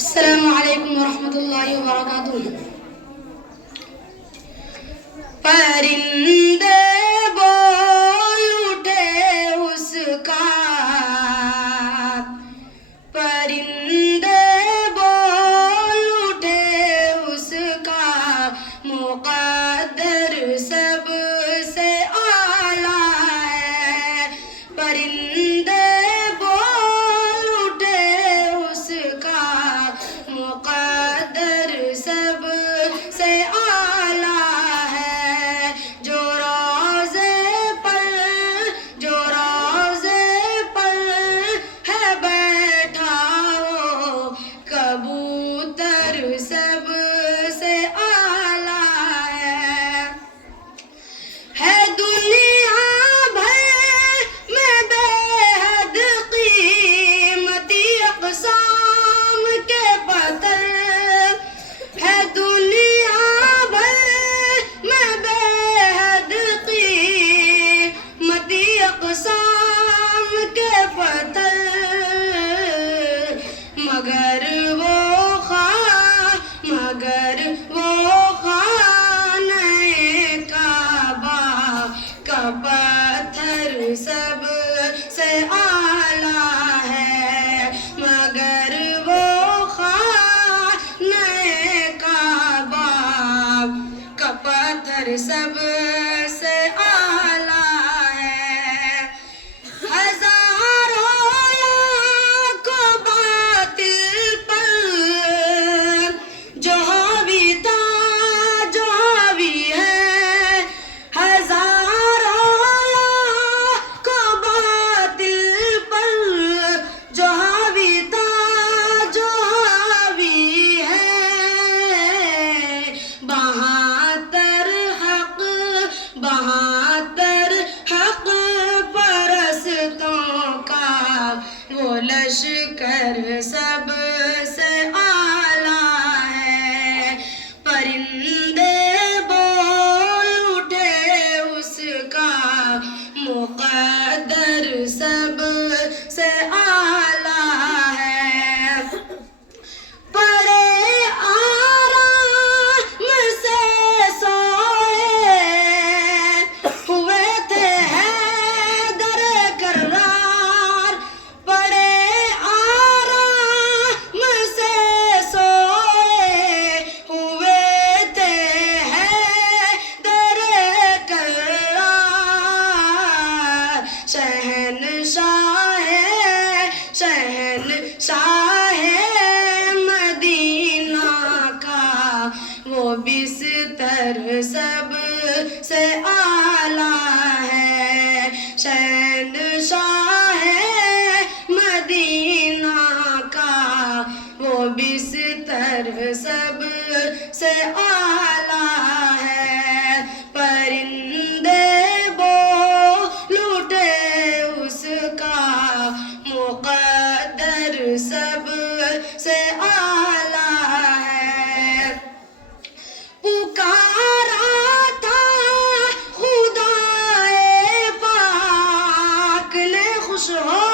السلام علیکم ورحمۃ اللہ وبرکاتہ۔ پرندے بول اٹھے اس کا، پرندے بول اٹھے اس کا، مقدر سب سے اعلیٰ ہے۔ پرندے بول اٹھے اس کا، مقدر سب سے اعلیٰ ہے۔ جو روزے پر ہے بیٹھا وہ کبوتر سب سے اعلیٰ ہے دنیا بھر میں بے حد قیمتی اقسام کے پتھر، ہے دنیا بھر میں بے حد قیمتی اقسام کے پتھر، مگر وہ خانہ کعبہ کا پتھر سب سے اعلیٰ ہے، مگر وہ خانہ کعبہ کا پتھر سب سے اعلیٰ ہے۔ ہزاروں لاکھوں باطل پر جو حاوی تھا، جو حاوی ہے، ہزاروں لاکھوں باطل پر جو حاوی تھا، جو حاوی ہے، بہتر حق پرستوں کا وہ لشکر سب سے اعلیٰ ہے۔ پرندے بول اٹھے اس کا، مقدر سب سے اعلیٰ ہے۔ بڑے آرام سے سوئے ہوئے تھے حیدر کرار، بڑے آرام سے سوئے ہوئے تھے حیدر کرار، شہنشاہ مدینہ کا وہ بستر سب سے اعلیٰ ہے۔ شہنشاہ مدینہ کا وہ بستر سب سے اعلیٰ ہے۔ پرندے بول اٹھے اس کا، مقدر سب سے اعلیٰ ہے۔ پکارا تھا خدائے پاک نے خوش ہو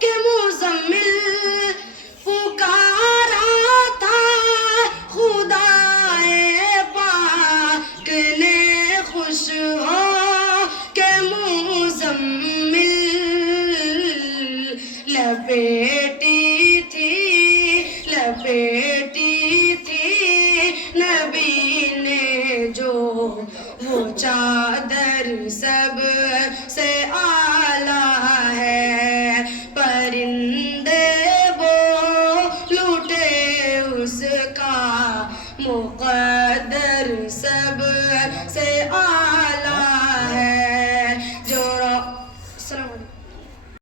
کے مزمل، پکارا تھا خدائے پاک نے خوش ہو کے مزمل، لپیٹی تھی نبی نے جو وہ چادر سب سے